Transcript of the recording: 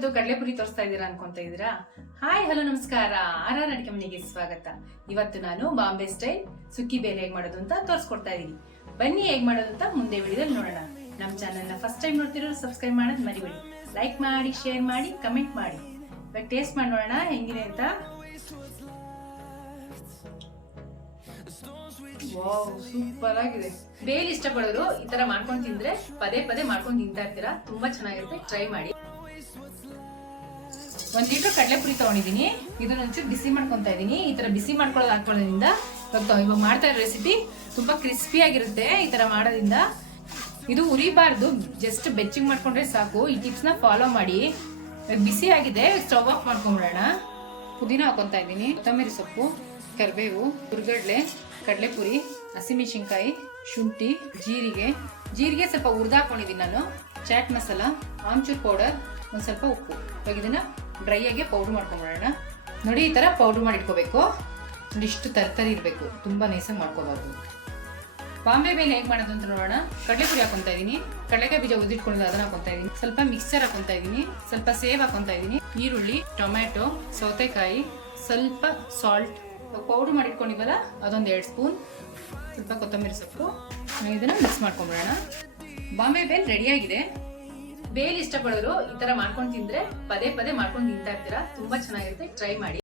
ಇವತ್ತು ಕಡಲೆಪುರಿ ತೋರಿಸ್ತಾ ಇದ್ದೀರಾ ಅನ್ಕೊಂತ ಇದ್ದೀರಾ? ಹಾಯ್ ಹಲೋ ನಮಸ್ಕಾರ, ಆರ್ ಅಡಿಗೆ ಮನೆಗೆ ಸ್ವಾಗತ. ಇವತ್ತು ನಾನು ಬಾಂಬೆ ಸ್ಟೈಲ್ ಸುಕ್ಕಿ ಬೇಳೆ ಹೇಗ್ ಮಾಡೋದು ಅಂತ ತೋರಿಸ್ಕೊಡ್ತಾ ಇದೀನಿ. ಬನ್ನಿ ಹೇಗ್ ಮಾಡೋದು ಅಂತ ಮುಂದೆ ವಿಡಿಯೋದಲ್ಲಿ ನೋಡೋಣ. ನಮ್ಮ ಚಾನೆಲ್ನ ಫಸ್ಟ್ ಟೈಮ್ ನೋಡ್ತಿರೋರು ಸಬ್ಸ್ಕ್ರೈಬ್ ಮಾಡೋದು ಮರಿಬೇಡಿ. ಲೈಕ್ ಮಾಡಿ, ಶೇರ್ ಮಾಡಿ, ಕಮೆಂಟ್ ಮಾಡಿ. ಇವಾಗ ಟೇಸ್ಟ್ ಮಾಡಿ ನೋಡೋಣ ಹೆಂಗಿದೆ ಅಂತ. ವಾವ್, ಸೂಪರ್ ಆಗಿದೆ. ಬೇಲ್ ಇಷ್ಟಪಡೋರು ಈ ತರ ಮಾಡ್ಕೊಂಡು ತಿಂದ್ರೆ ಪದೇ ಪದೇ ಮಾಡ್ಕೊಂಡು ತಿಂತಾ ಇರ್ತೀರಾ. ತುಂಬಾ ಚೆನ್ನಾಗಿರುತ್ತೆ, ಟ್ರೈ ಮಾಡಿ. 1 ಲೀಟರ್ ಕಡಲೆಪುರಿ ತಗೊಂಡಿದ್ದೀನಿ. ಇದನ್ನ ಒಂಚೂರು ಬಿಸಿ ಮಾಡ್ಕೊಂತ ಇದೀನಿ. ಈ ತರ ಬಿಸಿ ಹಾಕೊಳ್ಳೋದ್ರಿಂದ ಇವಾಗ ಮಾಡ್ತಾ ಇರೋ ರೆಸಿಪಿ ತುಂಬಾ ಕ್ರಿಸ್ಪಿ ಆಗಿರುತ್ತೆ. ಈ ತರ ಮಾಡೋದ್ರಿಂದ ಇದು ಉರಿಬಾರ್ದು, ಜಸ್ಟ್ ಬೆಚ್ಚಿಂಗ್ ಮಾಡ್ಕೊಂಡ್ರೆ ಸಾಕು. ಈ ಟಿಪ್ಸ್ ನ ಫಾಲೋ ಮಾಡಿ. ಬಿಸಿ ಆಗಿದೆ, ಸ್ಟವ್ ಆಫ್ ಮಾಡ್ಕೊಂಡ್ಬಿಡೋಣ. ಪುದೀನ ಹಾಕೊಂತ ಇದೀನಿ, ಕೊತ್ತಂಬರಿ ಸೊಪ್ಪು, ಕರಿಬೇವು, ಹುರ್ಗಡ್ಲೆ, ಕಡಲೆಪುರಿ, ಹಸಿಮೆಣಸಿನ್ಕಾಯಿ, ಶುಂಠಿ, ಜೀರಿಗೆ ಸ್ವಲ್ಪ ಹುರಿದಾಕೊಂಡಿದ್ದೀನಿ ನಾನು, ಚಾಟ್ ಮಸಾಲ, ಆಮ್ಚೂರ್ ಪೌಡರ್, ಒಂದ್ ಸ್ವಲ್ಪ ಉಪ್ಪು. ಇವಾಗ ಇದನ್ನ ಡ್ರೈ ಆಗಿ ಪೌಡರ್ ಮಾಡ್ಕೊಂಡ್ಬಿಡೋಣ. ನೋಡಿ, ಈ ತರ ಪೌಡರ್ ಮಾಡಿ ಇಟ್ಕೋಬೇಕು. ಇಷ್ಟು ತರತರಿ ಇರಬೇಕು, ತುಂಬಾ ನೈಸಾಗಿ ಮಾಡ್ಕೋಬಾರ್ದು. ಬಾಂಬೆ ಬೇಳೆ ಹೇಗೆ ಮಾಡೋದು ಅಂತ ನೋಡೋಣ. ಕಡಲೆಪುರಿ ಹಾಕೊಂತ ಇದೀನಿ, ಕಡಲೆಕಾಯಿ ಬೀಜ ಉದಿಟ್ಕೊಂಡು ಅದನ್ನ ಹಾಕೊಂತ ಇದೀನಿ, ಸ್ವಲ್ಪ ಮಿಕ್ಸರ್ ಹಾಕೊಂತ ಇದೀನಿ, ಸ್ವಲ್ಪ ಸೇವ್ ಹಾಕೊಂತ ಇದೀನಿ, ಈರುಳ್ಳಿ, ಟೊಮ್ಯಾಟೊ, ಸೌತೆಕಾಯಿ, ಸ್ವಲ್ಪ ಸಾಲ್ಟ್, ಪೌಡರ್ ಮಾಡಿ ಇಟ್ಕೊಂಡಿವಲ್ಲ ಅದೊಂದು 2 ಸ್ಪೂನ್, ಸ್ವಲ್ಪ ಕೊತ್ತಂಬರಿ ಸೊಪ್ಪು. ಇದನ್ನ ಮಿಕ್ಸ್ ಮಾಡ್ಕೊಂಡ್ಬಿಡೋಣ. ಬಾಂಬೆ ಬೇಲ್ ರೆಡಿ ಆಗಿದೆ. ಬೇಲ್ ಇಷ್ಟಪಡೋರು ಈ ತರ ಮಾಡ್ಕೊಂಡು ತಿಂದ್ರೆ ಪದೇ ಪದೇ ಮಾಡ್ಕೊಂಡು ತಿಂತಾ ಇರ್ತೀರಾ. ತುಂಬಾ ಚೆನ್ನಾಗಿರುತ್ತೆ, ಟ್ರೈ ಮಾಡಿ.